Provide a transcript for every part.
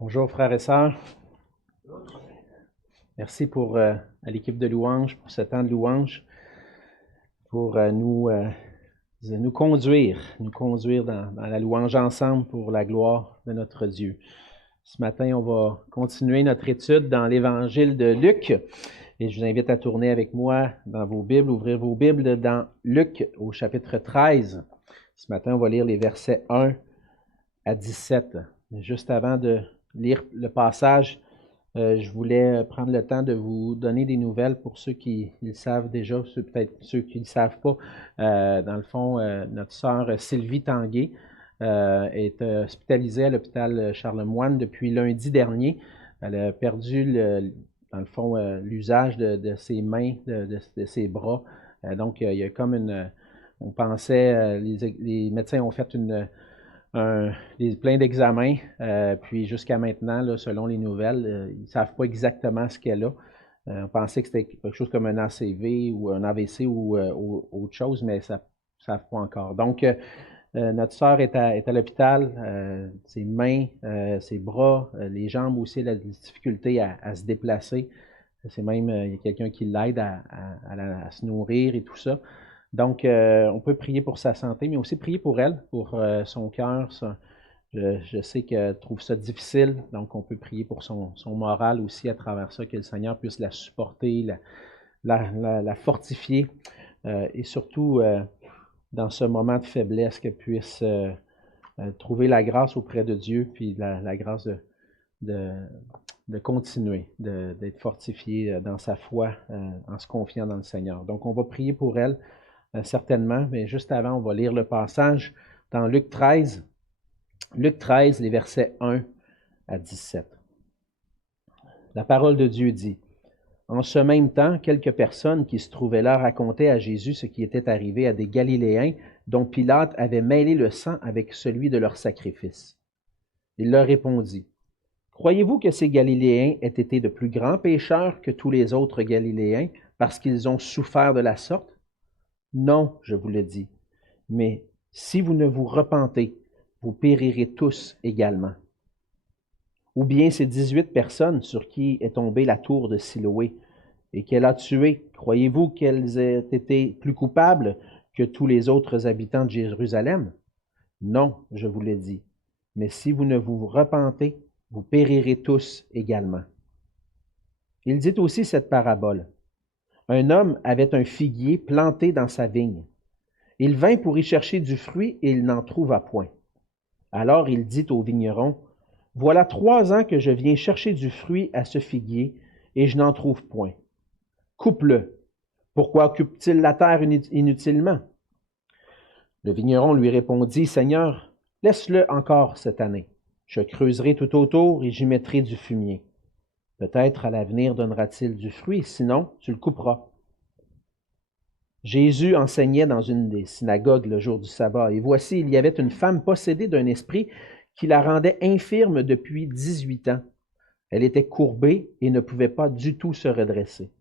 Bonjour frères et sœurs. Merci à l'équipe de louange pour ce temps de louange, pour nous conduire dans la louange ensemble pour la gloire de notre Dieu. Ce matin, on va continuer notre étude dans l'Évangile de Luc et je vous invite à tourner avec moi dans vos Bibles, ouvrir vos Bibles dans Luc au chapitre 13. Ce matin, on va lire les versets 1 à 17. Juste avant de lire le passage, je voulais prendre le temps de vous donner des nouvelles pour ceux qui le savent déjà, peut-être ceux qui ne le savent pas. Dans le fond, notre sœur Sylvie Tanguay est hospitalisée à l'hôpital Charlemagne depuis lundi dernier. Elle a perdu, dans le fond, l'usage de ses mains, de ses bras. Donc, il y a comme on pensait, les médecins ont fait plein d'examens, puis jusqu'à maintenant, là, selon les nouvelles, ils ne savent pas exactement ce qu'elle a. On pensait que c'était quelque chose comme un ACV ou un AVC ou autre chose, mais ça ne savent pas encore. Donc, notre sœur est à l'hôpital, ses mains, ses bras, les jambes aussi, elle a des difficultés à se déplacer. C'est même, il y a quelqu'un qui l'aide à se nourrir et tout ça. Donc, on peut prier pour sa santé, mais aussi prier pour elle, pour son cœur. Je sais qu'elle trouve ça difficile, donc on peut prier pour son moral aussi à travers ça, que le Seigneur puisse la supporter, la fortifier, et surtout, dans ce moment de faiblesse, qu'elle puisse trouver la grâce auprès de Dieu, puis la grâce de continuer, d'être fortifiée dans sa foi, en se confiant dans le Seigneur. Donc, on va prier pour elle. Certainement, mais juste avant, on va lire le passage dans Luc 13. Luc 13, les versets 1 à 17. La parole de Dieu dit: En ce même temps, quelques personnes qui se trouvaient là racontaient à Jésus ce qui était arrivé à des Galiléens dont Pilate avait mêlé le sang avec celui de leur sacrifice. Il leur répondit: Croyez-vous que ces Galiléens aient été de plus grands pécheurs que tous les autres Galiléens parce qu'ils ont souffert de la sorte? Non, je vous le dis. Mais si vous ne vous repentez, vous périrez tous également. Ou bien ces 18 personnes sur qui est tombée la tour de Siloé et qu'elle a tué, croyez-vous qu'elles aient été plus coupables que tous les autres habitants de Jérusalem? Non, je vous le dis. Mais si vous ne vous repentez, vous périrez tous également. Il dit aussi cette parabole. Un homme avait un figuier planté dans sa vigne. Il vint pour y chercher du fruit et il n'en trouva point. Alors il dit au vigneron: Voilà 3 ans que je viens chercher du fruit à ce figuier et je n'en trouve point. Coupe-le. Pourquoi occupe-t-il la terre inutilement? Le vigneron lui répondit: Seigneur, laisse-le encore cette année. Je creuserai tout autour et j'y mettrai du fumier. Peut-être à l'avenir donnera-t-il du fruit, sinon tu le couperas. Jésus enseignait dans une des synagogues le jour du sabbat, et voici, il y avait une femme possédée d'un esprit qui la rendait infirme depuis 18 ans. Elle était courbée et ne pouvait pas du tout se redresser.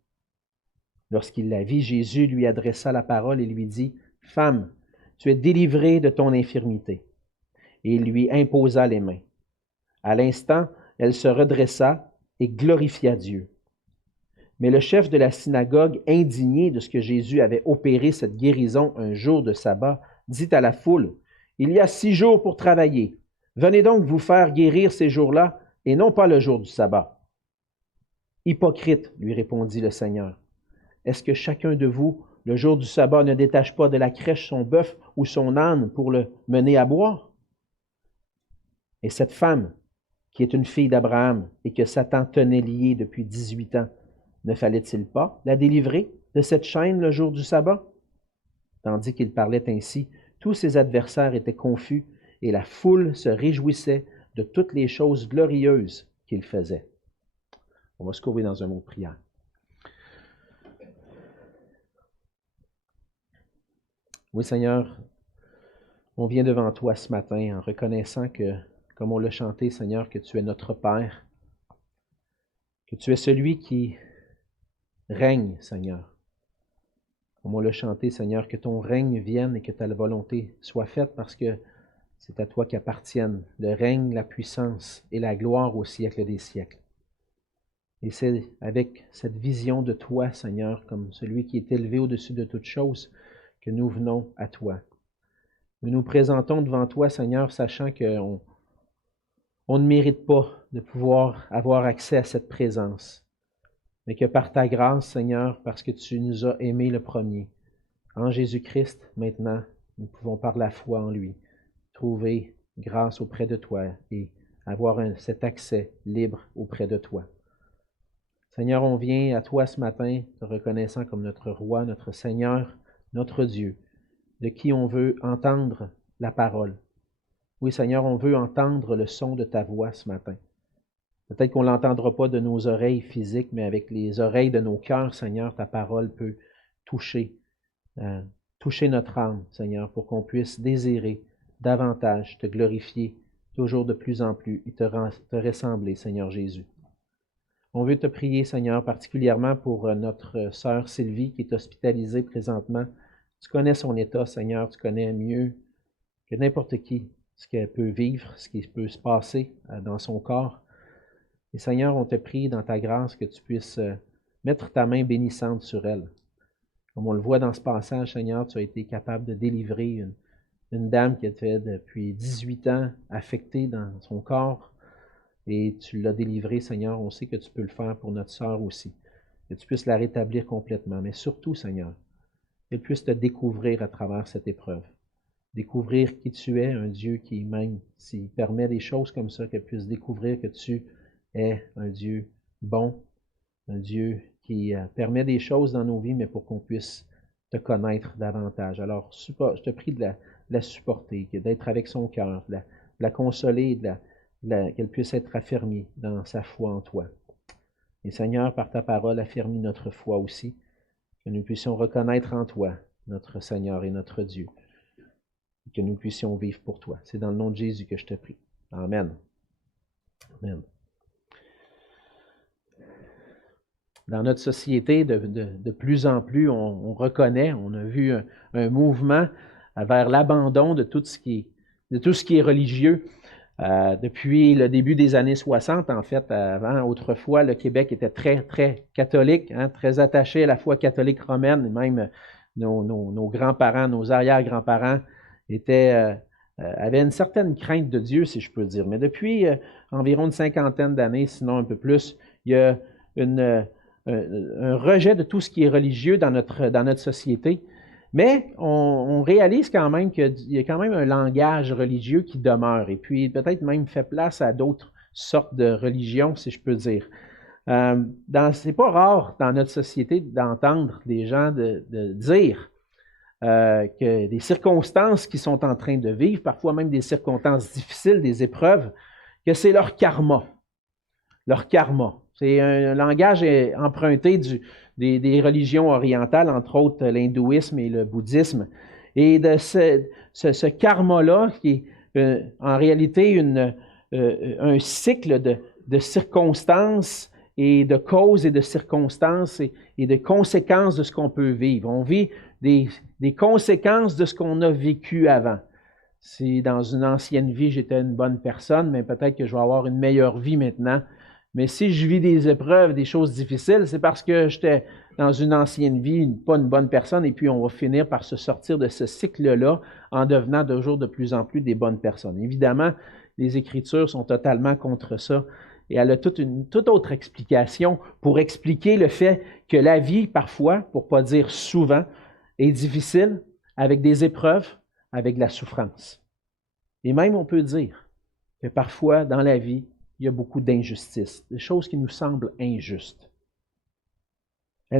Lorsqu'il la vit, Jésus lui adressa la parole et lui dit: Femme, tu es délivrée de ton infirmité. Et il lui imposa les mains. À l'instant, elle se redressa et glorifia Dieu. Mais le chef de la synagogue, indigné de ce que Jésus avait opéré cette guérison un jour de sabbat, dit à la foule: Il y a 6 jours pour travailler. Venez donc vous faire guérir ces jours-là, et non pas le jour du sabbat. Hypocrite, lui répondit le Seigneur, est-ce que chacun de vous, le jour du sabbat, ne détache pas de la crèche son bœuf ou son âne pour le mener à boire? Et cette femme, qui est une fille d'Abraham et que Satan tenait liée depuis 18 ans, ne fallait-il pas la délivrer de cette chaîne le jour du sabbat? Tandis qu'il parlait ainsi, tous ses adversaires étaient confus et la foule se réjouissait de toutes les choses glorieuses qu'il faisait. On va se courber dans un mot de prière. Oui, Seigneur, on vient devant toi ce matin en reconnaissant que, comme on l'a chanté, Seigneur, que tu es notre Père, que tu es celui qui règne, Seigneur. Comme on l'a chanté, Seigneur, que ton règne vienne et que ta volonté soit faite parce que, C'est à toi qu'appartiennent le règne, la puissance et la gloire au siècle des siècles. Et c'est avec cette vision de toi, Seigneur, comme celui qui est élevé au-dessus de toutes choses, que nous venons à toi. Nous nous présentons devant toi, Seigneur, sachant qu'on ne mérite pas de pouvoir avoir accès à cette présence, mais que par ta grâce, Seigneur, parce que tu nous as aimés le premier, en Jésus-Christ, maintenant, nous pouvons par la foi en lui trouver grâce auprès de toi et avoir cet accès libre auprès de toi. Seigneur, on vient à toi ce matin, te reconnaissant comme notre roi, notre Seigneur, notre Dieu, de qui on veut entendre la parole. Oui, Seigneur, on veut entendre le son de ta voix ce matin. Peut-être qu'on ne l'entendra pas de nos oreilles physiques, mais avec les oreilles de nos cœurs, Seigneur, ta parole peut toucher notre âme, Seigneur, pour qu'on puisse désirer davantage te glorifier toujours de plus en plus et te ressembler, Seigneur Jésus. On veut te prier, Seigneur, particulièrement pour notre sœur Sylvie qui est hospitalisée présentement. Tu connais son état, Seigneur, tu connais mieux que n'importe qui ce qu'elle peut vivre, ce qui peut se passer dans son corps. Et Seigneur, on te prie dans ta grâce que tu puisses mettre ta main bénissante sur elle. Comme on le voit dans ce passage, Seigneur, tu as été capable de délivrer une dame qui était depuis 18 ans affectée dans son corps et tu l'as délivrée, Seigneur. On sait que tu peux le faire pour notre sœur aussi, que tu puisses la rétablir complètement. Mais surtout, Seigneur, qu'elle puisse te découvrir à travers cette épreuve. Découvrir qui tu es, un Dieu qui, même s'il permet des choses comme ça, qu'elle puisse découvrir que tu es un Dieu bon, un Dieu qui permet des choses dans nos vies, mais pour qu'on puisse te connaître davantage. Alors, je te prie de la supporter, d'être avec son cœur, de la consoler, qu'elle puisse être affermie dans sa foi en toi. Et Seigneur, par ta parole, affermis notre foi aussi, que nous puissions reconnaître en toi notre Seigneur et notre Dieu, et que nous puissions vivre pour toi. C'est dans le nom de Jésus que je te prie. Amen. Amen. Dans notre société, de plus en plus, on reconnaît, on a vu un mouvement vers l'abandon de tout ce qui est religieux. Depuis le début des années 60, en fait, autrefois, le Québec était très, très catholique, très attaché à la foi catholique romaine, et même nos grands-parents, nos arrière-grands-parents avaient une certaine crainte de Dieu, si je peux dire. Mais depuis environ une cinquantaine d'années, sinon un peu plus, il y a un rejet de tout ce qui est religieux dans notre société. Mais on réalise quand même qu'il y a quand même un langage religieux qui demeure et puis peut-être même fait place à d'autres sortes de religions, si je peux dire. C'est pas rare dans notre société d'entendre des gens de dire que des circonstances qu'ils sont en train de vivre, parfois même des circonstances difficiles, des épreuves, que c'est leur karma. Leur karma. C'est un langage emprunté des religions orientales, entre autres l'hindouisme et le bouddhisme. Et de ce karma-là, qui est en réalité un cycle de circonstances et de causes et de circonstances et de conséquences de ce qu'on peut vivre. On vit des conséquences de ce qu'on a vécu avant. Si dans une ancienne vie, j'étais une bonne personne, mais peut-être que je vais avoir une meilleure vie maintenant. Mais si je vis des épreuves, des choses difficiles, c'est parce que j'étais dans une ancienne vie pas une bonne personne et puis on va finir par se sortir de ce cycle-là en devenant de jour de plus en plus des bonnes personnes. Évidemment, les Écritures sont totalement contre ça et elle a toute autre explication pour expliquer le fait que la vie, parfois, pour ne pas dire souvent, est difficile avec des épreuves, avec de la souffrance. Et même on peut dire que parfois, dans la vie, il y a beaucoup d'injustices, des choses qui nous semblent injustes. La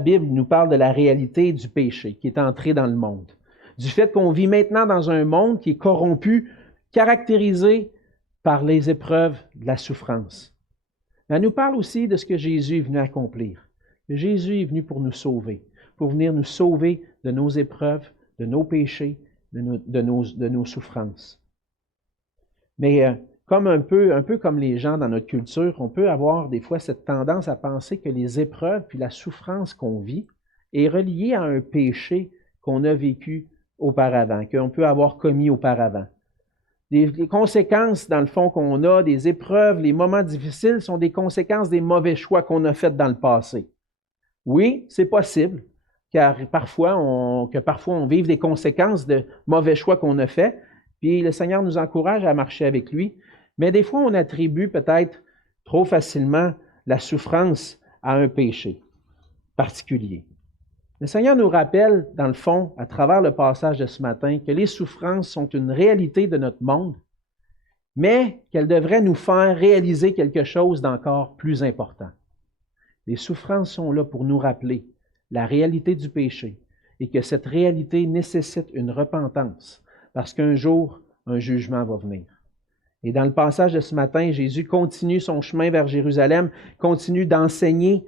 Bible nous parle de la réalité du péché qui est entré dans le monde, du fait qu'on vit maintenant dans un monde qui est corrompu, caractérisé par les épreuves de la souffrance. Elle nous parle aussi de ce que Jésus est venu accomplir. Que Jésus est venu pour nous sauver, pour venir nous sauver de nos épreuves, de nos péchés, de nos souffrances. Mais un peu comme les gens dans notre culture, on peut avoir des fois cette tendance à penser que les épreuves puis la souffrance qu'on vit est reliée à un péché qu'on a vécu auparavant, qu'on peut avoir commis auparavant. Les conséquences, dans le fond, qu'on a, des épreuves, les moments difficiles sont des conséquences des mauvais choix qu'on a faits dans le passé. Oui, c'est possible, car parfois on vive des conséquences de mauvais choix qu'on a faits, puis le Seigneur nous encourage à marcher avec lui. Mais des fois, on attribue peut-être trop facilement la souffrance à un péché particulier. Le Seigneur nous rappelle, dans le fond, à travers le passage de ce matin, que les souffrances sont une réalité de notre monde, mais qu'elles devraient nous faire réaliser quelque chose d'encore plus important. Les souffrances sont là pour nous rappeler la réalité du péché et que cette réalité nécessite une repentance, parce qu'un jour, un jugement va venir. Et dans le passage de ce matin, Jésus continue son chemin vers Jérusalem, continue d'enseigner.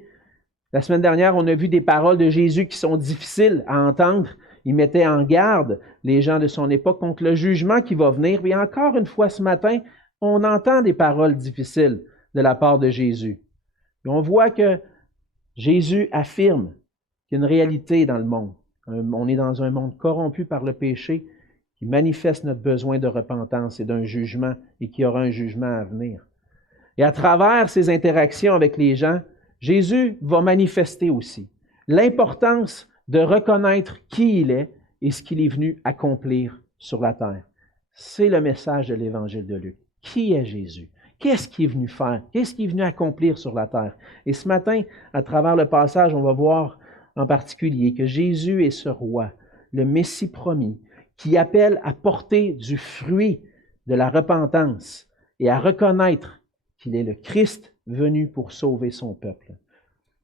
La semaine dernière, on a vu des paroles de Jésus qui sont difficiles à entendre. Il mettait en garde les gens de son époque contre le jugement qui va venir. Et encore une fois ce matin, on entend des paroles difficiles de la part de Jésus. Et on voit que Jésus affirme qu'il y a une réalité dans le monde. On est dans un monde corrompu par le péché qui manifeste notre besoin de repentance et d'un jugement et qu'il y aura un jugement à venir. Et à travers ces interactions avec les gens, Jésus va manifester aussi l'importance de reconnaître qui il est et ce qu'il est venu accomplir sur la terre. C'est le message de l'Évangile de Luc. Qui est Jésus? Qu'est-ce qu'il est venu faire? Qu'est-ce qu'il est venu accomplir sur la terre? Et ce matin, à travers le passage, on va voir en particulier que Jésus est ce roi, le Messie promis, qui appelle à porter du fruit de la repentance et à reconnaître qu'il est le Christ venu pour sauver son peuple.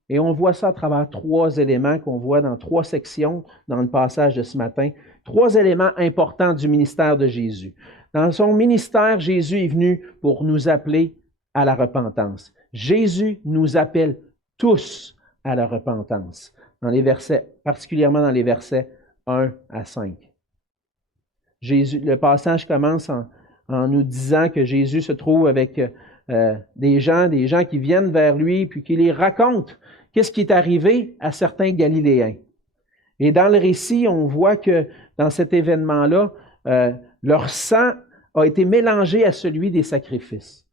Et on voit ça à travers trois éléments qu'on voit dans trois sections dans le passage de ce matin. Trois éléments importants du ministère de Jésus. Dans son ministère, Jésus est venu pour nous appeler à la repentance. Jésus nous appelle tous à la repentance, dans les versets, particulièrement dans les versets 1 à 5. Le passage commence en nous disant que Jésus se trouve avec des gens qui viennent vers lui, puis qui les racontent qu'est-ce qui est arrivé à certains Galiléens. Et dans le récit, on voit que dans cet événement-là, leur sang a été mélangé à celui des sacrifices.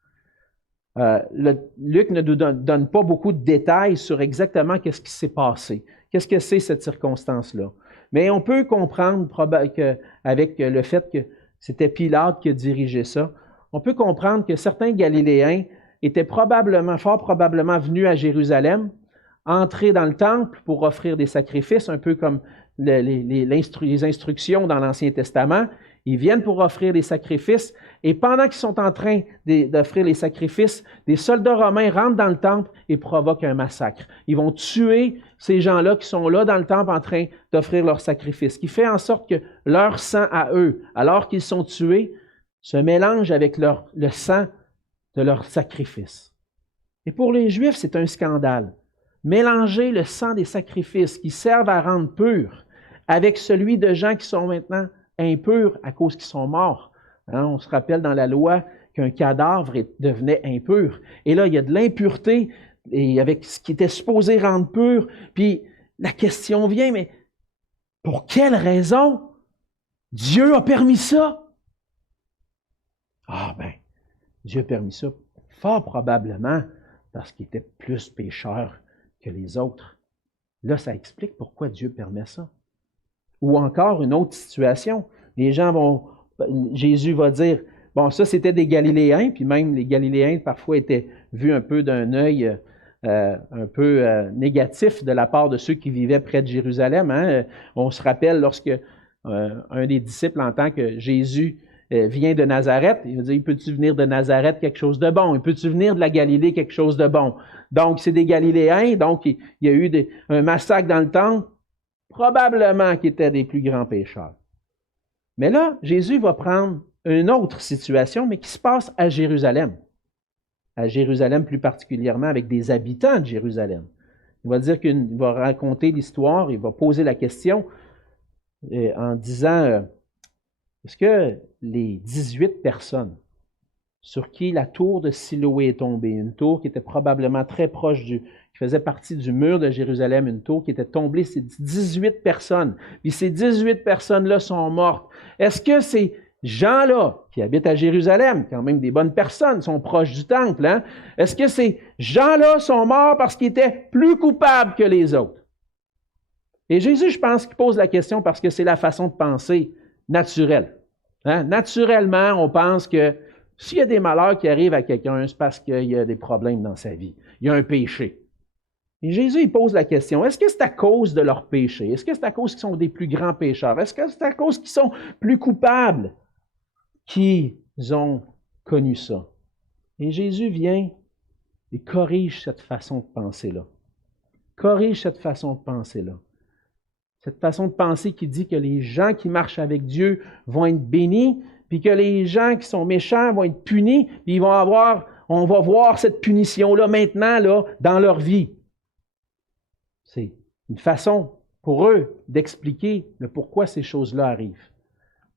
Luc ne nous donne pas beaucoup de détails sur exactement qu'est-ce qui s'est passé. Qu'est-ce que c'est cette circonstance-là? Mais on peut comprendre avec le fait que c'était Pilate qui a dirigé ça, on peut comprendre que certains Galiléens étaient fort probablement venus à Jérusalem, entrer dans le temple pour offrir des sacrifices, un peu comme les instructions dans l'Ancien Testament. Ils viennent pour offrir des sacrifices et pendant qu'ils sont en train d'offrir les sacrifices, des soldats romains rentrent dans le temple et provoquent un massacre. Ils vont tuer ces gens-là qui sont là dans le temple en train d'offrir leurs sacrifices, ce qui fait en sorte que leur sang à eux, alors qu'ils sont tués, se mélange avec le sang de leur sacrifice. Et pour les Juifs, c'est un scandale. Mélanger le sang des sacrifices qui servent à rendre purs avec celui de gens qui sont maintenant impurs à cause qu'ils sont morts. On se rappelle dans la loi qu'un cadavre devenait impur. Et là, il y a de l'impureté et avec ce qui était supposé rendre pur. Puis la question vient, mais pour quelle raison Dieu a permis ça? Ah ben, Dieu a permis ça fort probablement parce qu'il était plus pécheur que les autres. Là, ça explique pourquoi Dieu permet ça. Ou encore une autre situation. Jésus va dire, bon, ça c'était des Galiléens, puis même les Galiléens parfois étaient vus un peu d'un œil un peu négatif de la part de ceux qui vivaient près de Jérusalem. On se rappelle lorsque un des disciples entend que Jésus vient de Nazareth, il va dire, peux-tu venir de Nazareth quelque chose de bon? Peux-tu venir de la Galilée quelque chose de bon? Donc, c'est des Galiléens, donc il y a eu un massacre dans le temple, probablement qui étaient des plus grands pécheurs. Mais là, Jésus va prendre une autre situation, mais qui se passe à Jérusalem. À Jérusalem plus particulièrement, avec des habitants de Jérusalem. Il va dire qu'il va raconter l'histoire, il va poser la question en disant, est-ce que les 18 personnes sur qui la tour de Siloé est tombée, une tour qui était probablement très proche qui faisait partie du mur de Jérusalem, une tour qui était tombée, c'est 18 personnes. Puis ces 18 personnes-là sont mortes. Est-ce que ces gens-là, qui habitent à Jérusalem, quand même des bonnes personnes, sont proches du temple, hein? Est-ce que ces gens-là sont morts parce qu'ils étaient plus coupables que les autres? Et Jésus, je pense qu'il pose la question parce que c'est la façon de penser naturelle. Hein? Naturellement, on pense que s'il y a des malheurs qui arrivent à quelqu'un, c'est parce qu'il y a des problèmes dans sa vie. Il y a un péché. Et Jésus, il pose la question, est-ce que c'est à cause de leur péché? Est-ce que c'est à cause qu'ils sont des plus grands pécheurs? Est-ce que c'est à cause qu'ils sont plus coupables qu'ils ont connu ça? Et Jésus vient et corrige cette façon de penser-là. Corrige cette façon de penser-là. Cette façon de penser qui dit que les gens qui marchent avec Dieu vont être bénis, puis que les gens qui sont méchants vont être punis, puis on va voir cette punition-là maintenant là, dans leur vie. C'est une façon pour eux d'expliquer le pourquoi ces choses-là arrivent.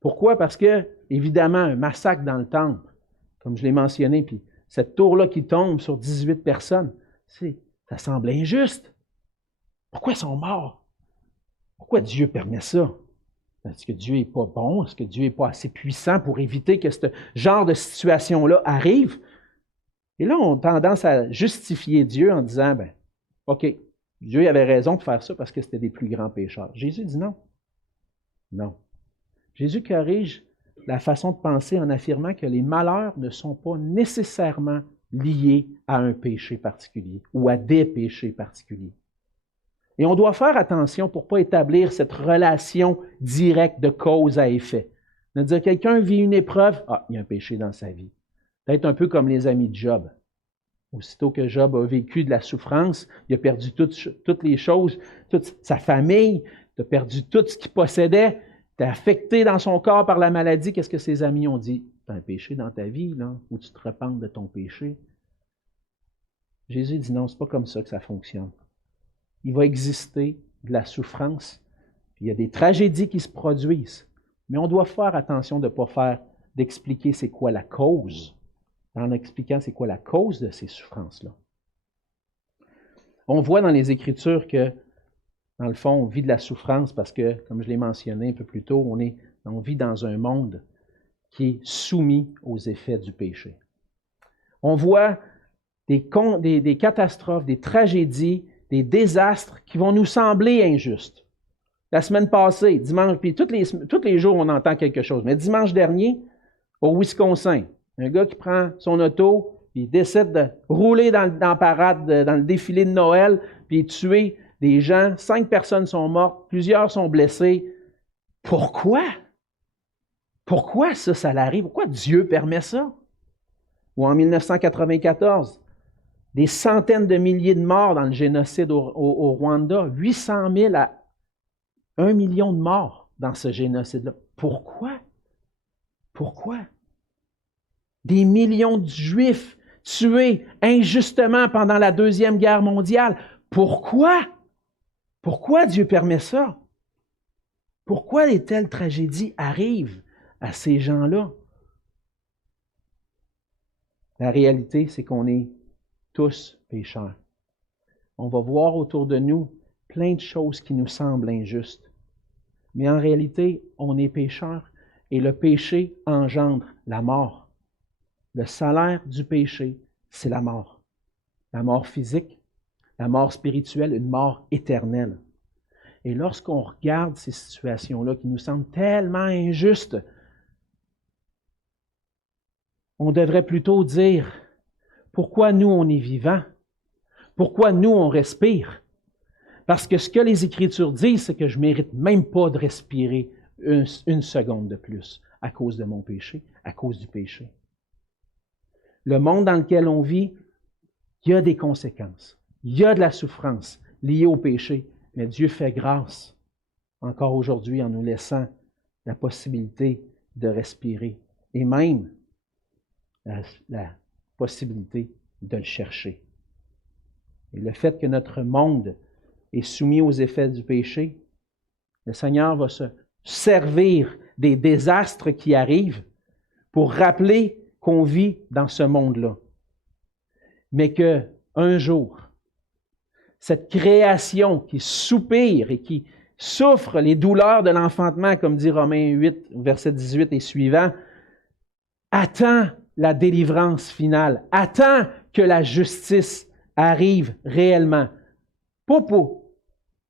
Pourquoi? Parce que, évidemment, un massacre dans le temple, comme je l'ai mentionné, puis cette tour-là qui tombe sur 18 personnes, ça semble injuste. Pourquoi ils sont morts? Pourquoi Dieu permet ça? Est-ce que Dieu n'est pas bon? Est-ce que Dieu n'est pas assez puissant pour éviter que ce genre de situation-là arrive? Et là, on a tendance à justifier Dieu en disant, OK, Dieu avait raison de faire ça parce que c'était des plus grands pécheurs. Jésus dit non. Non. Jésus corrige la façon de penser en affirmant que les malheurs ne sont pas nécessairement liés à un péché particulier ou à des péchés particuliers. Et on doit faire attention pour ne pas établir cette relation directe de cause à effet. C'est-à-dire, quelqu'un vit une épreuve, il y a un péché dans sa vie. Peut-être un peu comme les amis de Job. Aussitôt que Job a vécu de la souffrance, il a perdu toutes les choses, toute sa famille, il a perdu tout ce qu'il possédait, il est affecté dans son corps par la maladie. Qu'est-ce que ses amis ont dit? Tu as un péché dans ta vie, là, où tu te repentes de ton péché. Jésus dit non, ce n'est pas comme ça que ça fonctionne. Il va exister de la souffrance, puis il y a des tragédies qui se produisent. Mais on doit faire attention de ne pas d'expliquer c'est quoi la cause, en expliquant c'est quoi la cause de ces souffrances-là. On voit dans les Écritures que, dans le fond, on vit de la souffrance parce que, comme je l'ai mentionné un peu plus tôt, on vit dans un monde qui est soumis aux effets du péché. On voit des catastrophes, des tragédies, des désastres qui vont nous sembler injustes. La semaine passée, dimanche, puis tous les jours, on entend quelque chose. Mais dimanche dernier, au Wisconsin, un gars qui prend son auto, puis il décide de rouler dans la parade, dans le défilé de Noël, puis tuer des gens. 5 personnes sont mortes, plusieurs sont blessés. Pourquoi? Pourquoi ça l'arrive? Pourquoi Dieu permet ça? Ou en 1994, des centaines de milliers de morts dans le génocide au Rwanda, 800 000 à 1 million de morts dans ce génocide-là. Pourquoi? Pourquoi? Des millions de Juifs tués injustement pendant la Deuxième Guerre mondiale. Pourquoi? Pourquoi Dieu permet ça? Pourquoi de telles tragédies arrivent à ces gens-là? La réalité, c'est qu'on est tous pécheurs. On va voir autour de nous plein de choses qui nous semblent injustes. Mais en réalité, on est pécheurs et le péché engendre la mort. Le salaire du péché, c'est la mort. La mort physique, la mort spirituelle, une mort éternelle. Et lorsqu'on regarde ces situations-là qui nous semblent tellement injustes, on devrait plutôt dire, pourquoi nous on est vivants? Pourquoi nous on respire? Parce que ce que les Écritures disent, c'est que je ne mérite même pas de respirer une seconde de plus à cause de mon péché, à cause du péché. Le monde dans lequel on vit, il y a des conséquences. Il y a de la souffrance liée au péché, mais Dieu fait grâce encore aujourd'hui en nous laissant la possibilité de respirer et même la possibilité de le chercher. Et le fait que notre monde est soumis aux effets du péché, le Seigneur va se servir des désastres qui arrivent pour rappeler qu'on vit dans ce monde-là. Mais qu'un jour, cette création qui soupire et qui souffre les douleurs de l'enfantement, comme dit Romains 8, verset 18 et suivant, attend la délivrance finale, attend que la justice arrive réellement. Pas pour,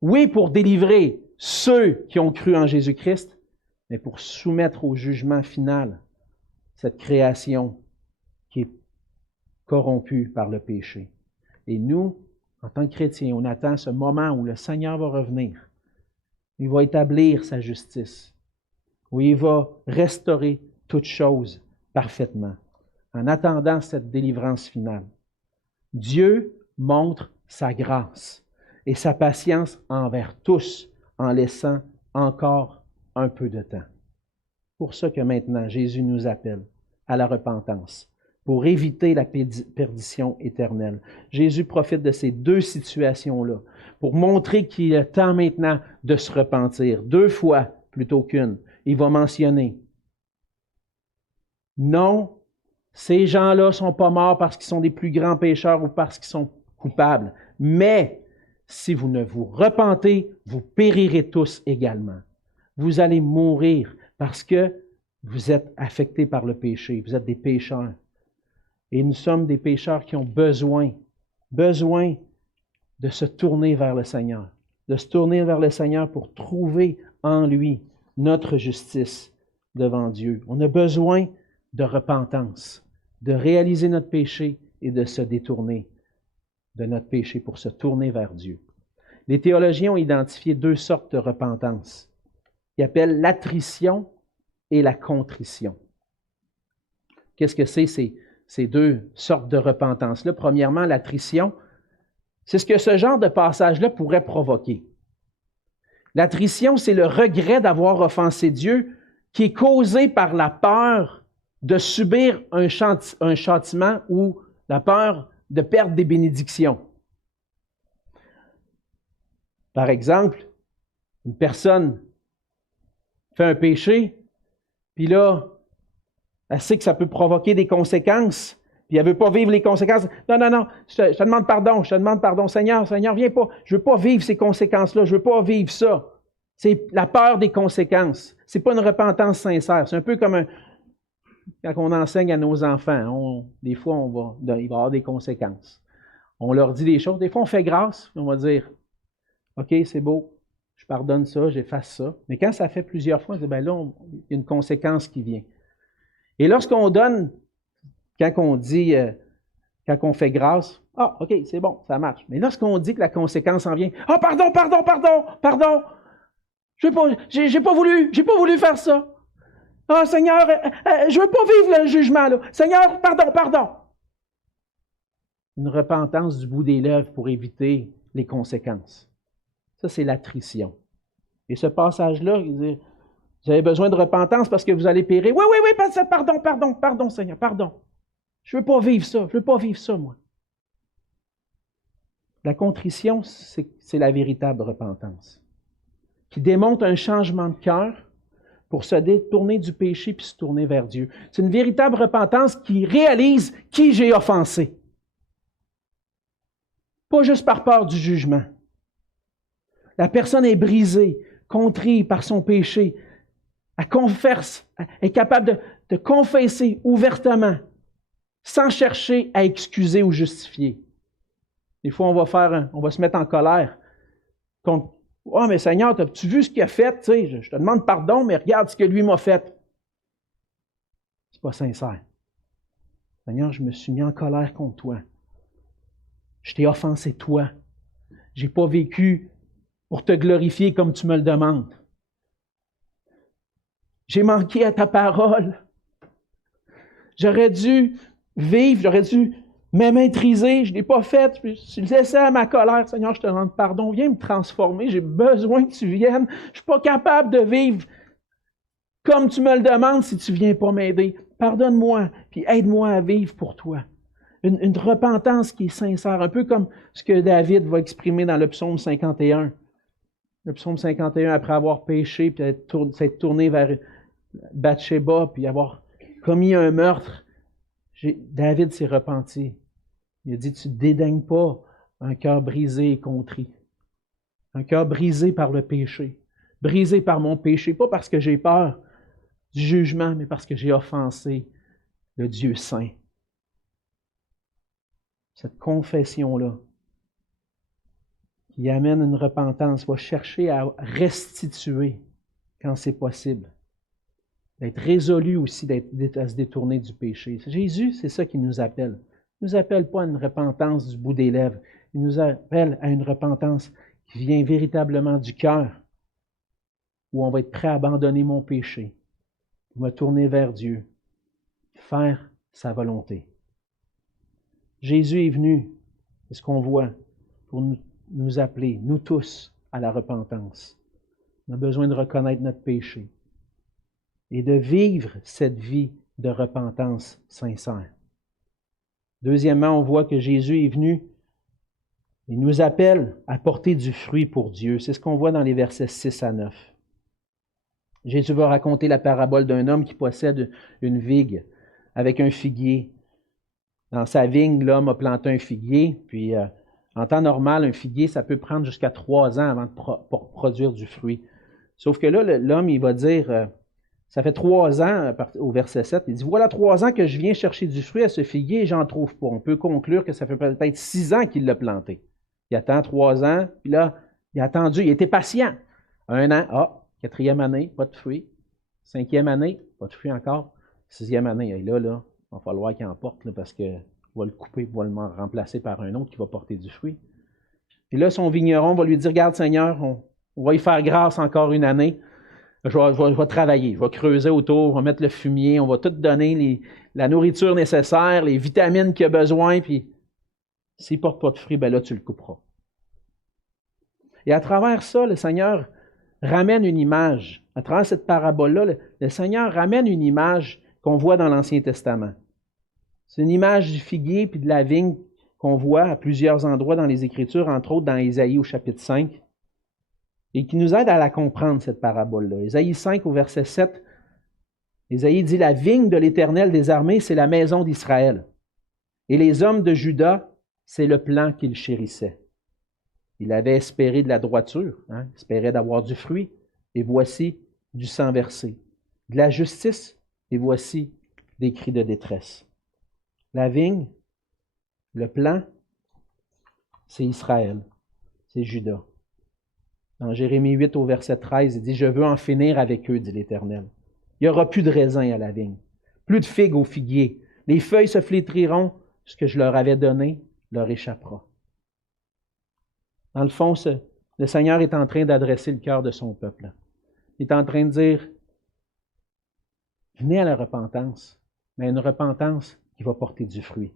oui, pour délivrer ceux qui ont cru en Jésus-Christ, mais pour soumettre au jugement final cette création qui est corrompue par le péché. Et nous, en tant que chrétiens, on attend ce moment où le Seigneur va revenir. Il va établir sa justice, où il va restaurer toutes choses parfaitement, en attendant cette délivrance finale. Dieu montre sa grâce et sa patience envers tous en laissant encore un peu de temps. Pour ça que maintenant, Jésus nous appelle à la repentance, pour éviter la perdition éternelle. Jésus profite de ces deux situations-là pour montrer qu'il est temps maintenant de se repentir, 2 fois plutôt qu'une. Il va mentionner, non, ces gens-là ne sont pas morts parce qu'ils sont des plus grands pécheurs ou parce qu'ils sont coupables, mais si vous ne vous repentez, vous périrez tous également. Vous allez mourir parce que vous êtes affectés par le péché, vous êtes des pécheurs. Et nous sommes des pécheurs qui ont besoin de se tourner vers le Seigneur, de se tourner vers le Seigneur pour trouver en lui notre justice devant Dieu. On a besoin de repentance, de réaliser notre péché et de se détourner de notre péché pour se tourner vers Dieu. Les théologiens ont identifié 2 sortes de repentance. Ils appellent l'attrition et la contrition. Qu'est-ce que c'est ces 2 sortes de repentance-là? Premièrement, l'attrition, c'est ce que ce genre de passage-là pourrait provoquer. L'attrition, c'est le regret d'avoir offensé Dieu qui est causé par la peur de subir un châtiment ou la peur de perdre des bénédictions. Par exemple, une personne fait un péché, puis là, elle sait que ça peut provoquer des conséquences, puis elle ne veut pas vivre les conséquences. Non, je te demande pardon, Seigneur, viens pas, je ne veux pas vivre ces conséquences-là, je ne veux pas vivre ça. C'est la peur des conséquences. Ce n'est pas une repentance sincère. C'est un peu comme quand on enseigne à nos enfants. Des fois, il va y avoir des conséquences. On leur dit des choses. Des fois, on fait grâce, on va dire, OK, c'est beau, je pardonne ça, j'efface ça. Mais quand ça fait plusieurs fois, on dit, ben là, il y a une conséquence qui vient. Et lorsqu'on donne, quand on fait grâce, ah, OK, c'est bon, ça marche. Mais lorsqu'on dit que la conséquence en vient, ah, pardon, j'ai pas voulu faire ça. Ah, Seigneur, je veux pas vivre le jugement, là. Seigneur, pardon. Une repentance du bout des lèvres pour éviter les conséquences. Ça, c'est l'attrition. Et ce passage-là, il dit, vous avez besoin de repentance parce que vous allez périr. Oui, pardon, Seigneur, pardon. Je ne veux pas vivre ça, moi. La contrition, c'est la véritable repentance, qui démontre un changement de cœur pour se détourner du péché puis se tourner vers Dieu. C'est une véritable repentance qui réalise qui j'ai offensé. Pas juste par peur du jugement. La personne est brisée, contrie par son péché. Elle confesse, est capable de confesser ouvertement, sans chercher à excuser ou justifier. Des fois, on va se mettre en colère contre « Oh, mais Seigneur, as-tu vu ce qu'il a fait? Tu sais, je te demande pardon, mais regarde ce que lui m'a fait. » C'est pas sincère. Seigneur, je me suis mis en colère contre toi. Je t'ai offensé toi. Je n'ai pas vécu pour te glorifier comme tu me le demandes. J'ai manqué à ta parole. J'aurais dû vivre, j'aurais dû me maîtriser, je ne l'ai pas fait, je suis laissé à ma colère. Seigneur, je te demande pardon, viens me transformer, j'ai besoin que tu viennes. Je ne suis pas capable de vivre comme tu me le demandes si tu ne viens pas m'aider. Pardonne-moi, puis aide-moi à vivre pour toi. Une repentance qui est sincère, un peu comme ce que David va exprimer dans le psaume 51. Le psaume 51, après avoir péché, puis s'être tourné vers Bathsheba, puis avoir commis un meurtre, David s'est repenti. Il a dit, tu ne dédaignes pas un cœur brisé et contrit. Un cœur brisé par le péché, brisé par mon péché, pas parce que j'ai peur du jugement, mais parce que j'ai offensé le Dieu saint. Cette confession-là, qui amène une repentance, va chercher à restituer quand c'est possible. D'être résolu aussi à se détourner du péché. Jésus, c'est ça qu'il nous appelle. Il ne nous appelle pas à une repentance du bout des lèvres. Il nous appelle à une repentance qui vient véritablement du cœur, où on va être prêt à abandonner mon péché, me tourner vers Dieu, faire sa volonté. Jésus est venu, c'est ce qu'on voit, pour nous appeler, nous tous, à la repentance. On a besoin de reconnaître notre péché et de vivre cette vie de repentance sincère. Deuxièmement, on voit que Jésus est venu, il nous appelle à porter du fruit pour Dieu. C'est ce qu'on voit dans les versets 6 à 9. Jésus va raconter la parabole d'un homme qui possède une vigne avec un figuier. Dans sa vigne, l'homme a planté un figuier, puis en temps normal, un figuier, ça peut prendre jusqu'à 3 ans avant de produire du fruit. Sauf que là, l'homme, il va dire, ça fait 3 ans, au verset 7, il dit, voilà 3 ans que je viens chercher du fruit à ce figuier et j'en trouve pas. On peut conclure que ça fait peut-être 6 ans qu'il l'a planté. Il attend 3 ans, puis là, il a attendu, il était patient. 1 an, 4e année, pas de fruit. 5e année, pas de fruit encore. 6e année, et là, il va falloir qu'il en porte, là, parce que va le couper, va le remplacer par un autre qui va porter du fruit. Puis là, son vigneron va lui dire, regarde Seigneur, on va y faire grâce encore 1 année. Je vais travailler, je vais creuser autour, on va mettre le fumier, on va tout donner la nourriture nécessaire, les vitamines qu'il a besoin, puis s'il ne porte pas de fruit, ben là, tu le couperas. Et à travers ça, le Seigneur ramène une image. À travers cette parabole-là, le Seigneur ramène une image qu'on voit dans l'Ancien Testament. C'est une image du figuier puis de la vigne qu'on voit à plusieurs endroits dans les Écritures, entre autres dans Ésaïe au chapitre 5, et qui nous aide à la comprendre, cette parabole-là. Ésaïe 5 au verset 7, Ésaïe dit « La vigne de l'Éternel des armées, c'est la maison d'Israël. Et les hommes de Juda, c'est le plan qu'il chérissait. Il avait espéré de la droiture, espérait d'avoir du fruit, et voici du sang versé. De la justice, et voici des cris de détresse. » La vigne, le plan, c'est Israël, c'est Juda. Dans Jérémie 8 au verset 13, il dit « Je veux en finir avec eux, dit l'Éternel. Il n'y aura plus de raisin à la vigne, plus de figues au figuier. Les feuilles se flétriront, ce que je leur avais donné leur échappera. » Dans le fond, le Seigneur est en train d'adresser le cœur de son peuple. Il est en train de dire « Venez à la repentance, mais une repentance qui va porter du fruit. »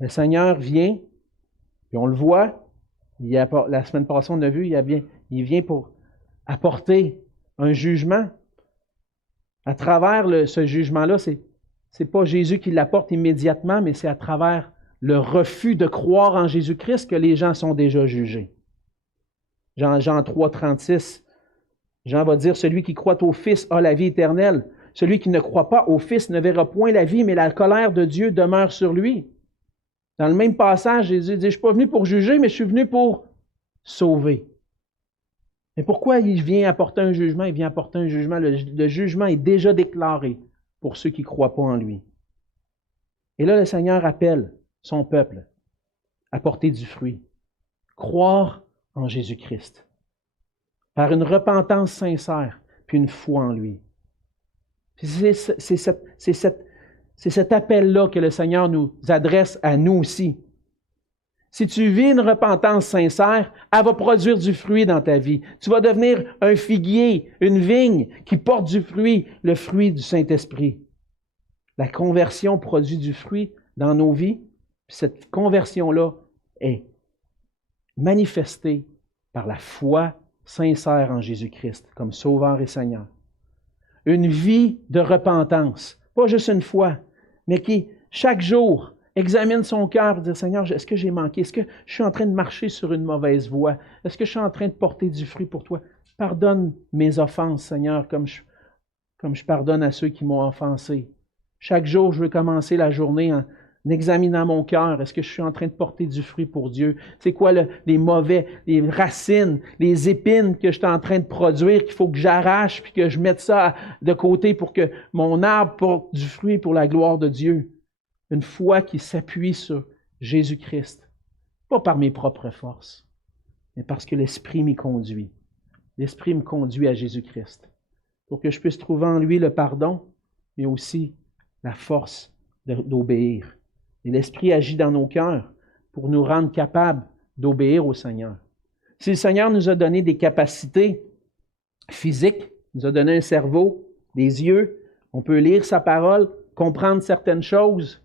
Le Seigneur vient, puis on le voit, la semaine passée on a vu, il vient pour apporter un jugement. À travers ce jugement-là, c'est pas Jésus qui l'apporte immédiatement, mais c'est à travers le refus de croire en Jésus-Christ que les gens sont déjà jugés. Jean 3, 36, Jean va dire « Celui qui croit au Fils a la vie éternelle. Celui qui ne croit pas au Fils ne verra point la vie, mais la colère de Dieu demeure sur lui. » Dans le même passage, Jésus dit « Je ne suis pas venu pour juger, mais je suis venu pour sauver. » Mais pourquoi il vient apporter un jugement? Il vient apporter un jugement. Le jugement est déjà déclaré pour ceux qui ne croient pas en lui. Et là, le Seigneur appelle son peuple à porter du fruit. Croire en Jésus-Christ. Par une repentance sincère, puis une foi en lui. C'est cet appel-là que le Seigneur nous adresse à nous aussi. Si tu vis une repentance sincère, elle va produire du fruit dans ta vie. Tu vas devenir un figuier, une vigne qui porte du fruit, le fruit du Saint-Esprit. La conversion produit du fruit dans nos vies. Cette conversion-là est manifestée par la foi sincère en Jésus-Christ comme Sauveur et Seigneur. Une vie de repentance, pas juste une fois, mais qui, chaque jour, examine son cœur et dit « Seigneur, est-ce que j'ai manqué? Est-ce que je suis en train de marcher sur une mauvaise voie? Est-ce que je suis en train de porter du fruit pour toi? Pardonne mes offenses, Seigneur, comme je pardonne à ceux qui m'ont offensé. Chaque jour, je veux commencer la journée en examinant mon cœur, est-ce que je suis en train de porter du fruit pour Dieu? C'est quoi les mauvais, les racines, les épines que je suis en train de produire, qu'il faut que j'arrache, puis que je mette ça de côté pour que mon arbre porte du fruit pour la gloire de Dieu? Une foi qui s'appuie sur Jésus-Christ. Pas par mes propres forces, mais parce que l'Esprit m'y conduit. L'Esprit me conduit à Jésus-Christ. Pour que je puisse trouver en lui le pardon, mais aussi la force d'obéir. Et l'Esprit agit dans nos cœurs pour nous rendre capables d'obéir au Seigneur. Si le Seigneur nous a donné des capacités physiques, nous a donné un cerveau, des yeux, on peut lire sa parole, comprendre certaines choses,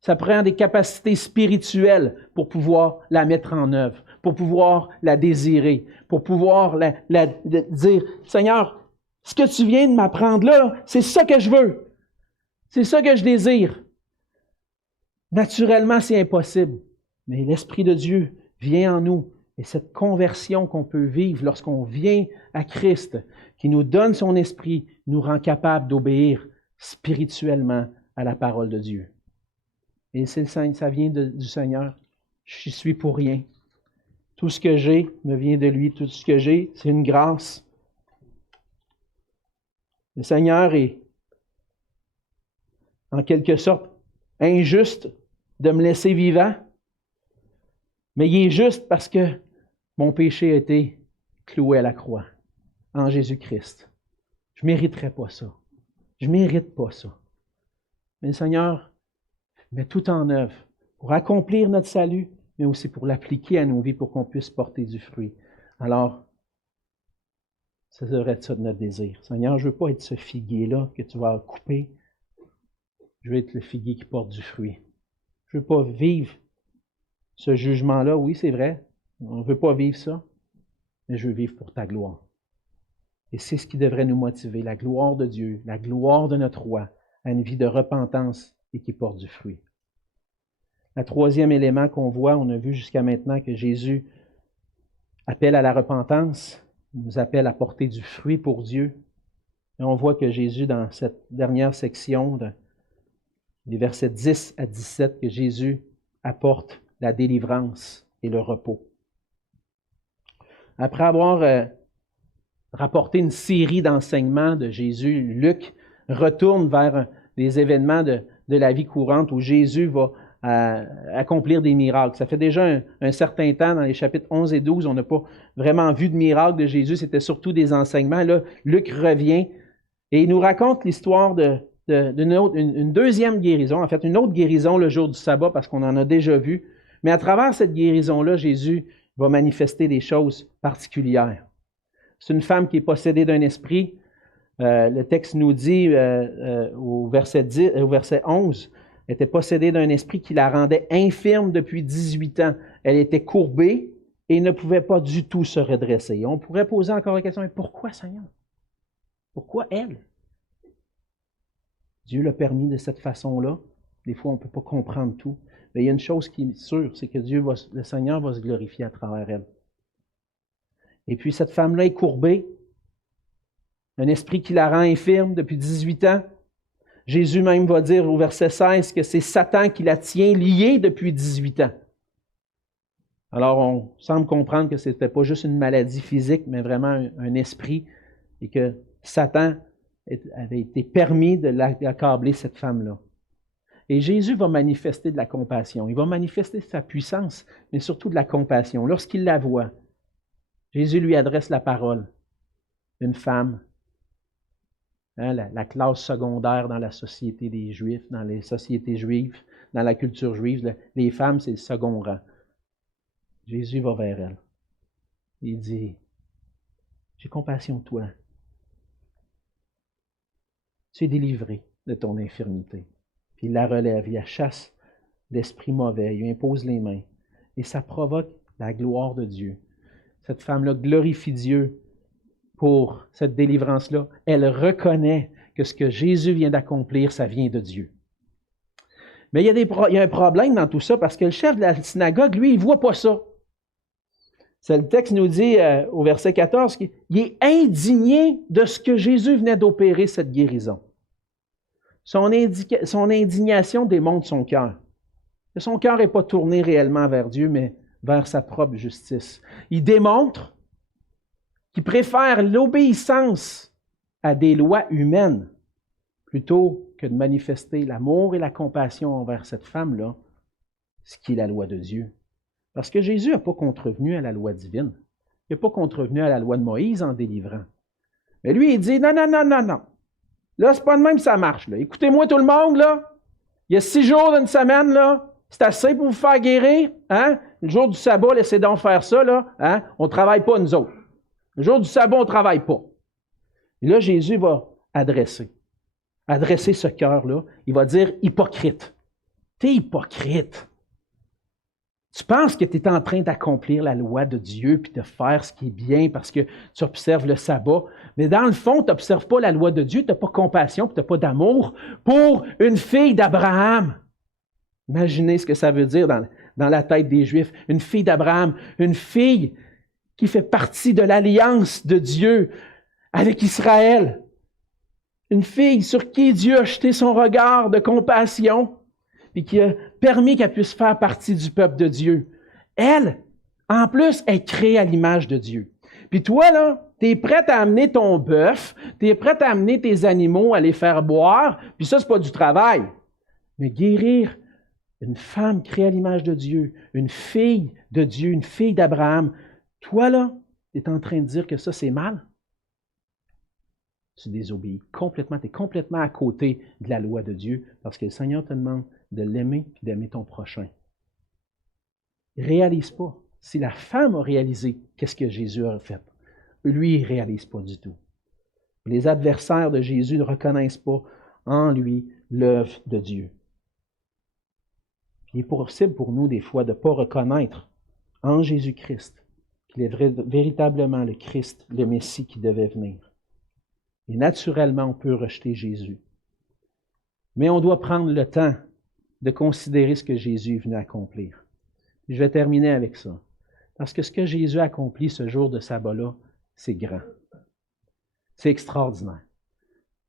ça prend des capacités spirituelles pour pouvoir la mettre en œuvre, pour pouvoir la désirer, pour pouvoir dire, Seigneur, ce que tu viens de m'apprendre là, c'est ça que je veux. C'est ça que je désire. Naturellement, c'est impossible. Mais l'Esprit de Dieu vient en nous. Et cette conversion qu'on peut vivre lorsqu'on vient à Christ, qui nous donne son Esprit, nous rend capables d'obéir spirituellement à la parole de Dieu. Et ça vient du Seigneur. Je suis pour rien. Tout ce que j'ai me vient de lui. Tout ce que j'ai, c'est une grâce. Le Seigneur est, en quelque sorte, injuste de me laisser vivant, mais il est juste parce que mon péché a été cloué à la croix, en Jésus-Christ. Je ne mériterais pas ça. Je ne mérite pas ça. Mais le Seigneur met tout en œuvre pour accomplir notre salut, mais aussi pour l'appliquer à nos vies pour qu'on puisse porter du fruit. Alors, ça devrait être ça de notre désir. Seigneur, je ne veux pas être ce figuier-là que tu vas couper. Je veux être le figuier qui porte du fruit. Je ne veux pas vivre ce jugement-là. Oui, c'est vrai. On ne veut pas vivre ça, mais je veux vivre pour ta gloire. Et c'est ce qui devrait nous motiver, la gloire de Dieu, la gloire de notre roi, à une vie de repentance et qui porte du fruit. Le troisième élément qu'on voit, on a vu jusqu'à maintenant que Jésus appelle à la repentance, il nous appelle à porter du fruit pour Dieu. Et on voit que Jésus, dans cette dernière section, des versets 10 à 17, que Jésus apporte la délivrance et le repos. Après avoir rapporté une série d'enseignements de Jésus, Luc retourne vers les événements de la vie courante où Jésus va accomplir des miracles. Ça fait déjà un certain temps, dans les chapitres 11 et 12, on n'a pas vraiment vu de miracles de Jésus, c'était surtout des enseignements. Là, Luc revient et il nous raconte l'histoire d'une deuxième guérison, en fait une autre guérison le jour du sabbat parce qu'on en a déjà vu. Mais à travers cette guérison-là, Jésus va manifester des choses particulières. C'est une femme qui est possédée d'un esprit. Le texte nous dit au verset 11, elle était possédée d'un esprit qui la rendait infirme depuis 18 ans. Elle était courbée et ne pouvait pas du tout se redresser. On pourrait poser encore la question, mais pourquoi Seigneur? Pourquoi elle? Dieu l'a permis de cette façon-là. Des fois, on ne peut pas comprendre tout. Mais il y a une chose qui est sûre, c'est que le Seigneur va se glorifier à travers elle. Et puis cette femme-là est courbée, un esprit qui la rend infirme depuis 18 ans. Jésus même va dire au verset 16 que c'est Satan qui la tient liée depuis 18 ans. Alors on semble comprendre que ce n'était pas juste une maladie physique, mais vraiment un esprit, et que Satan avait été permis de l'accabler, cette femme-là. Et Jésus va manifester de la compassion. Il va manifester sa puissance, mais surtout de la compassion. Lorsqu'il la voit, Jésus lui adresse la parole. Une femme, la classe secondaire dans la société des Juifs, dans les sociétés juives, dans la culture juive, les femmes, c'est le second rang. Jésus va vers elle. Il dit, j'ai compassion de toi. Tu es délivré de ton infirmité. Puis il la relève, il la chasse l'esprit mauvais, il lui impose les mains. Et ça provoque la gloire de Dieu. Cette femme-là glorifie Dieu pour cette délivrance-là. Elle reconnaît que ce que Jésus vient d'accomplir, ça vient de Dieu. Mais il y a un problème dans tout ça parce que le chef de la synagogue, lui, il ne voit pas ça. Le texte nous dit au verset 14 qu'il est indigné de ce que Jésus venait d'opérer, cette guérison. Son indignation démontre son cœur. Son cœur n'est pas tourné réellement vers Dieu, mais vers sa propre justice. Il démontre qu'il préfère l'obéissance à des lois humaines plutôt que de manifester l'amour et la compassion envers cette femme-là, ce qui est la loi de Dieu. Parce que Jésus n'a pas contrevenu à la loi divine. Il n'a pas contrevenu à la loi de Moïse en délivrant. Mais lui, il dit, non. Là, c'est pas de même que ça marche. Là. Écoutez-moi tout le monde, là. Il y a 6 jours d'une semaine, là. C'est assez pour vous faire guérir. Hein? Le jour du sabbat, laissez donc faire ça, là. Hein? On ne travaille pas, nous autres. Le jour du sabbat, on ne travaille pas. Et là, Jésus va adresser ce cœur-là. Il va dire, hypocrite. T'es hypocrite. Tu penses que tu es en train d'accomplir la loi de Dieu puis de faire ce qui est bien parce que tu observes le sabbat. Mais dans le fond, tu n'observes pas la loi de Dieu, tu n'as pas compassion, tu n'as pas d'amour pour une fille d'Abraham. Imaginez ce que ça veut dire dans la tête des Juifs. Une fille d'Abraham, une fille qui fait partie de l'alliance de Dieu avec Israël. Une fille sur qui Dieu a jeté son regard de compassion et qui a permis qu'elle puisse faire partie du peuple de Dieu. Elle, en plus, est créée à l'image de Dieu. Puis toi, là, tu es prête à amener ton bœuf, tu es prête à amener tes animaux à les faire boire, puis ça, c'est pas du travail. Mais guérir une femme créée à l'image de Dieu, une fille de Dieu, une fille d'Abraham, toi, là, tu es en train de dire que ça, c'est mal? Tu désobéis complètement, tu es complètement à côté de la loi de Dieu parce que le Seigneur te demande de l'aimer et d'aimer ton prochain. Il ne réalise pas. Si la femme a réalisé qu'est-ce que Jésus a fait, lui, il ne réalise pas du tout. Les adversaires de Jésus ne reconnaissent pas en lui l'œuvre de Dieu. Il est possible pour nous, des fois, de ne pas reconnaître en Jésus-Christ qu'il est véritablement le Christ, le Messie qui devait venir. Et naturellement, on peut rejeter Jésus. Mais on doit prendre le temps de considérer ce que Jésus est venu accomplir. Je vais terminer avec ça. Parce que ce que Jésus a accompli ce jour de sabbat-là, c'est grand. C'est extraordinaire.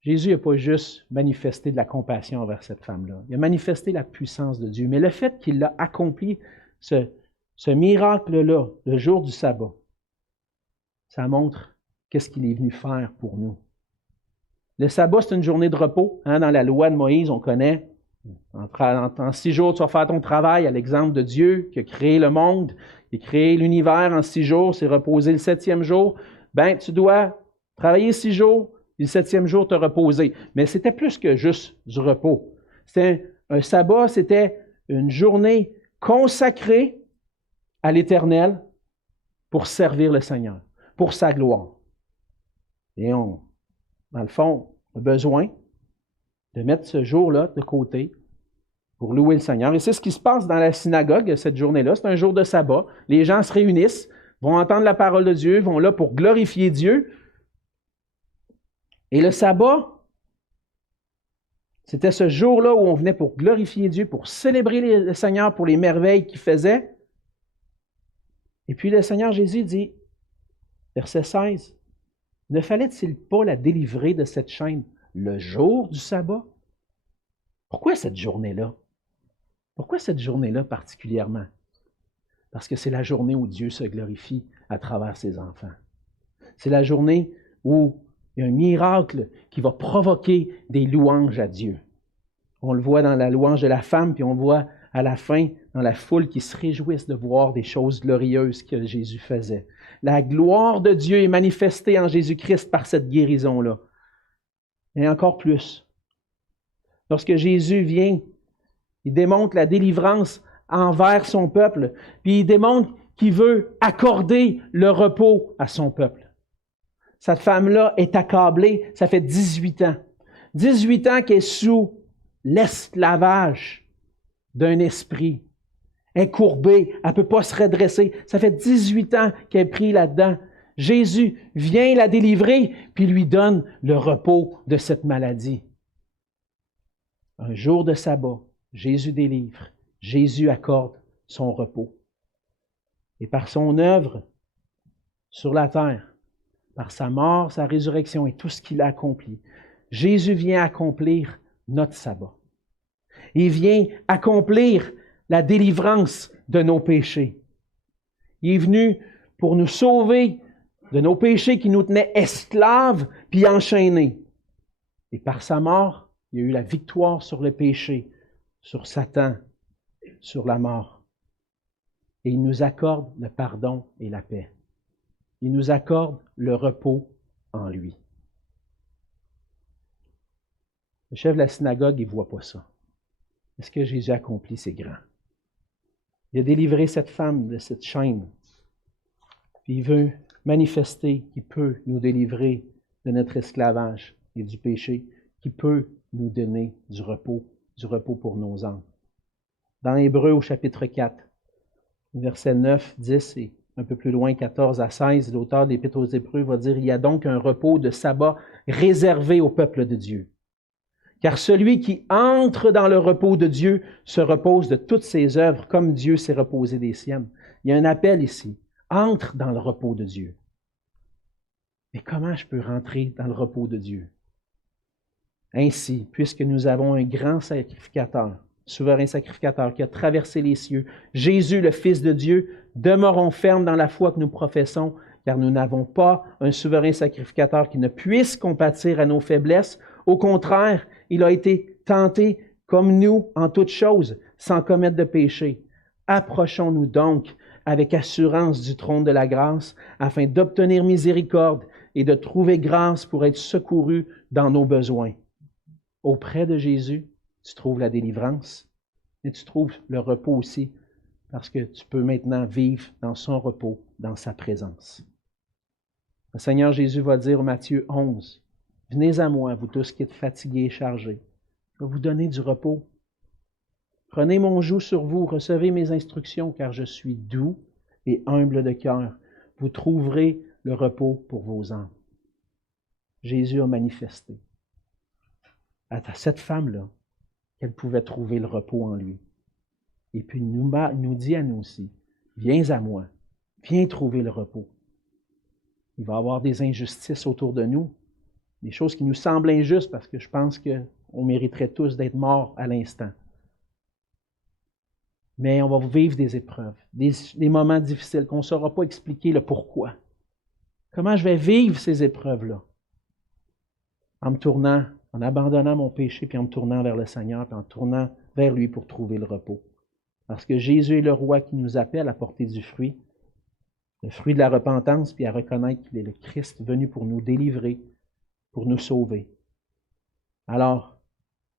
Jésus n'a pas juste manifesté de la compassion envers cette femme-là. Il a manifesté la puissance de Dieu. Mais le fait qu'il a accompli ce miracle-là, le jour du sabbat, ça montre qu'est-ce qu'il est venu faire pour nous. Le sabbat, c'est une journée de repos. Hein, dans la loi de Moïse, on connaît. En 6 jours, tu vas faire ton travail à l'exemple de Dieu qui a créé le monde, qui a créé l'univers en 6 jours, c'est reposer le 7e jour. Ben, tu dois travailler 6 jours, puis le 7e jour te reposer. Mais c'était plus que juste du repos. C'était un sabbat, c'était une journée consacrée à l'Éternel pour servir le Seigneur, pour sa gloire. Et dans le fond, on a besoin de mettre ce jour-là de côté pour louer le Seigneur. Et c'est ce qui se passe dans la synagogue cette journée-là. C'est un jour de sabbat. Les gens se réunissent, vont entendre la parole de Dieu, vont là pour glorifier Dieu. Et le sabbat, c'était ce jour-là où on venait pour glorifier Dieu, pour célébrer le Seigneur pour les merveilles qu'il faisait. Et puis le Seigneur Jésus dit, verset 16, « Ne fallait-il pas la délivrer de cette chaîne le jour du sabbat? » Pourquoi cette journée-là? Pourquoi cette journée-là particulièrement? Parce que c'est la journée où Dieu se glorifie à travers ses enfants. C'est la journée où il y a un miracle qui va provoquer des louanges à Dieu. On le voit dans la louange de la femme, puis on le voit à la fin dans la foule qui se réjouissent de voir des choses glorieuses que Jésus faisait. La gloire de Dieu est manifestée en Jésus-Christ par cette guérison-là. Et encore plus. Lorsque Jésus vient, il démontre la délivrance envers son peuple, puis il démontre qu'il veut accorder le repos à son peuple. Cette femme-là est accablée, ça fait 18 ans. 18 ans qu'elle est sous l'esclavage d'un esprit. Elle est courbée, elle ne peut pas se redresser. Ça fait 18 ans qu'elle est prise là-dedans. Jésus vient la délivrer, puis lui donne le repos de cette maladie. Un jour de sabbat, Jésus délivre, Jésus accorde son repos. Et par son œuvre sur la terre, par sa mort, sa résurrection et tout ce qu'il a accompli, Jésus vient accomplir notre sabbat. Il vient accomplir la délivrance de nos péchés. Il est venu pour nous sauver de nos péchés qui nous tenaient esclaves puis enchaînés. Et par sa mort, il y a eu la victoire sur le péché, sur Satan, sur la mort. Et il nous accorde le pardon et la paix. Il nous accorde le repos en lui. Le chef de la synagogue, il ne voit pas ça. Est-ce que Jésus accomplit ses grands? Il a délivré cette femme de cette chaîne. Puis il veut manifester qu'il peut nous délivrer de notre esclavage et du péché, qu'il peut nous donner du repos pour nos âmes. Dans Hébreux au chapitre 4, versets 9, 10 et un peu plus loin, 14 à 16, l'auteur de l'Épître aux Hébreux va dire « Il y a donc un repos de sabbat réservé au peuple de Dieu. Car celui qui entre dans le repos de Dieu se repose de toutes ses œuvres comme Dieu s'est reposé des siennes. » Il y a un appel ici. Entre dans le repos de Dieu. Mais comment je peux rentrer dans le repos de Dieu? Ainsi, puisque nous avons un grand sacrificateur, souverain sacrificateur qui a traversé les cieux, Jésus, le Fils de Dieu, demeurons fermes dans la foi que nous professons, car nous n'avons pas un souverain sacrificateur qui ne puisse compatir à nos faiblesses. Au contraire, il a été tenté comme nous en toutes choses, sans commettre de péché. Approchons-nous donc avec assurance du trône de la grâce, afin d'obtenir miséricorde et de trouver grâce pour être secourus dans nos besoins. Auprès de Jésus, tu trouves la délivrance, mais tu trouves le repos aussi, parce que tu peux maintenant vivre dans son repos, dans sa présence. Le Seigneur Jésus va dire au Matthieu 11, « Venez à moi, vous tous qui êtes fatigués et chargés. Je vais vous donner du repos. Prenez mon joug sur vous, recevez mes instructions, car je suis doux et humble de cœur. Vous trouverez le repos pour vos âmes. » Jésus a manifesté à cette femme-là qu'elle pouvait trouver le repos en lui. Et puis il nous dit à nous aussi, « Viens à moi, viens trouver le repos. » Il va y avoir des injustices autour de nous, des choses qui nous semblent injustes parce que je pense qu'on mériterait tous d'être morts à l'instant. Mais on va vivre des épreuves, des moments difficiles qu'on ne saura pas expliquer le pourquoi. Comment je vais vivre ces épreuves-là? En me tournant, en abandonnant mon péché, puis en me tournant vers le Seigneur, puis en tournant vers lui pour trouver le repos. Parce que Jésus est le roi qui nous appelle à porter du fruit, le fruit de la repentance, puis à reconnaître qu'il est le Christ venu pour nous délivrer, pour nous sauver. Alors,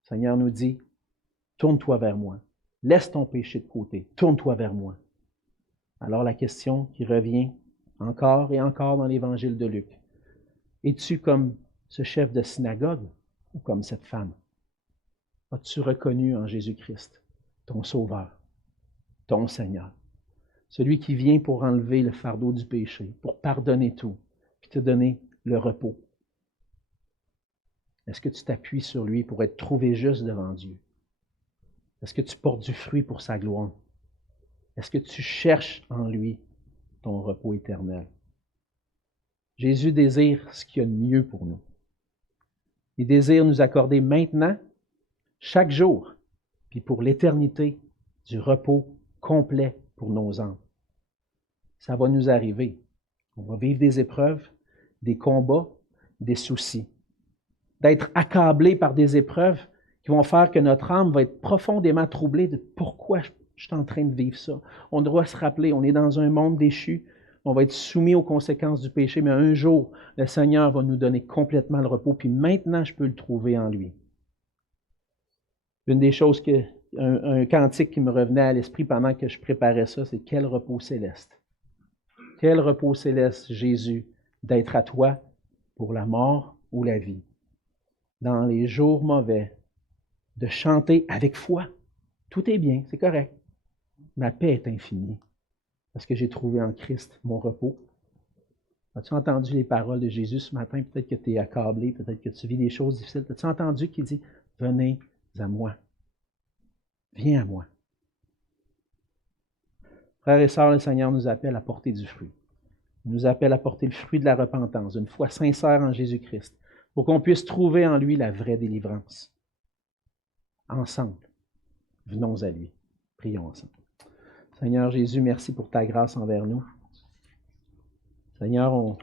le Seigneur nous dit, tourne-toi vers moi. Laisse ton péché de côté. Tourne-toi vers moi. Alors la question qui revient encore et encore dans l'Évangile de Luc. Es-tu comme ce chef de synagogue ou comme cette femme? As-tu reconnu en Jésus-Christ ton Sauveur, ton Seigneur, celui qui vient pour enlever le fardeau du péché, pour pardonner tout, puis te donner le repos? Est-ce que tu t'appuies sur lui pour être trouvé juste devant Dieu? Est-ce que tu portes du fruit pour sa gloire? Est-ce que tu cherches en lui ton repos éternel? Jésus désire ce qu'il y a de mieux pour nous. Il désire nous accorder maintenant, chaque jour, puis pour l'éternité, du repos complet pour nos âmes. Ça va nous arriver. On va vivre des épreuves, des combats, des soucis. D'être accablé par des épreuves qui vont faire que notre âme va être profondément troublée de pourquoi je suis en train de vivre ça. On doit se rappeler, on est dans un monde déchu, on va être soumis aux conséquences du péché, mais un jour, le Seigneur va nous donner complètement le repos, puis maintenant, je peux le trouver en lui. Une des choses, un cantique qui me revenait à l'esprit pendant que je préparais ça, c'est « Quel repos céleste! Quel repos céleste, Jésus, d'être à toi pour la mort ou la vie. Dans les jours mauvais, de chanter avec foi. Tout est bien, c'est correct. Ma paix est infinie parce que j'ai trouvé en Christ mon repos. As-tu entendu les paroles de Jésus ce matin? Peut-être que tu es accablé, peut-être que tu vis des choses difficiles. As-tu entendu qu'il dit « Venez à moi. Viens à moi. » Frères et sœurs, le Seigneur nous appelle à porter du fruit. Il nous appelle à porter le fruit de la repentance, une foi sincère en Jésus-Christ, pour qu'on puisse trouver en lui la vraie délivrance. ensemble. Venons à lui. Prions ensemble. Seigneur Jésus, merci pour ta grâce envers nous. Seigneur, on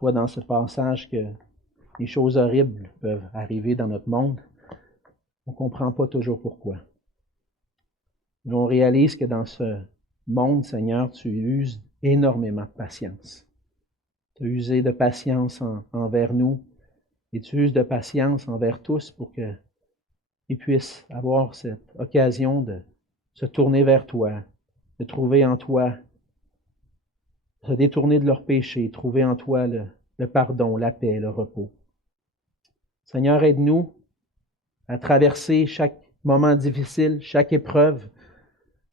voit dans ce passage que les choses horribles peuvent arriver dans notre monde. On ne comprend pas toujours pourquoi. Mais on réalise que dans ce monde, Seigneur, tu uses énormément de patience. Tu as usé de patience envers nous et tu uses de patience envers tous pour qu'ils puissent avoir cette occasion de se tourner vers toi, de trouver en toi, se détourner de leurs péchés, trouver en toi le pardon, la paix, le repos. Seigneur, aide-nous à traverser chaque moment difficile, chaque épreuve,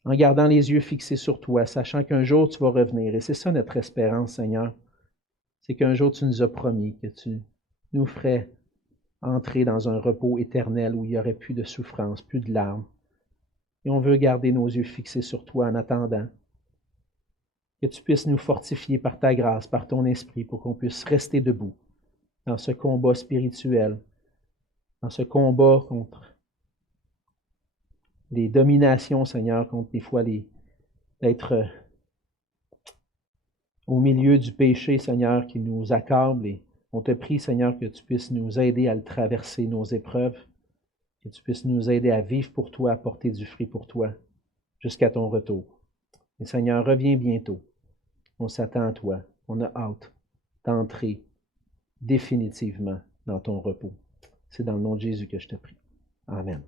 en gardant les yeux fixés sur toi, sachant qu'un jour tu vas revenir. Et c'est ça notre espérance, Seigneur. C'est qu'un jour tu nous as promis que tu nous ferais entrer dans un repos éternel où il n'y aurait plus de souffrance, plus de larmes. Et on veut garder nos yeux fixés sur toi en attendant que tu puisses nous fortifier par ta grâce, par ton esprit, pour qu'on puisse rester debout dans ce combat spirituel, dans ce combat contre les dominations, Seigneur, contre des fois d'être au milieu du péché, Seigneur, qui nous accable. Et on te prie, Seigneur, que tu puisses nous aider à le traverser, nos épreuves, que tu puisses nous aider à vivre pour toi, à porter du fruit pour toi, jusqu'à ton retour. Et Seigneur, reviens bientôt. On s'attend à toi. On a hâte d'entrer définitivement dans ton repos. C'est dans le nom de Jésus que je te prie. Amen.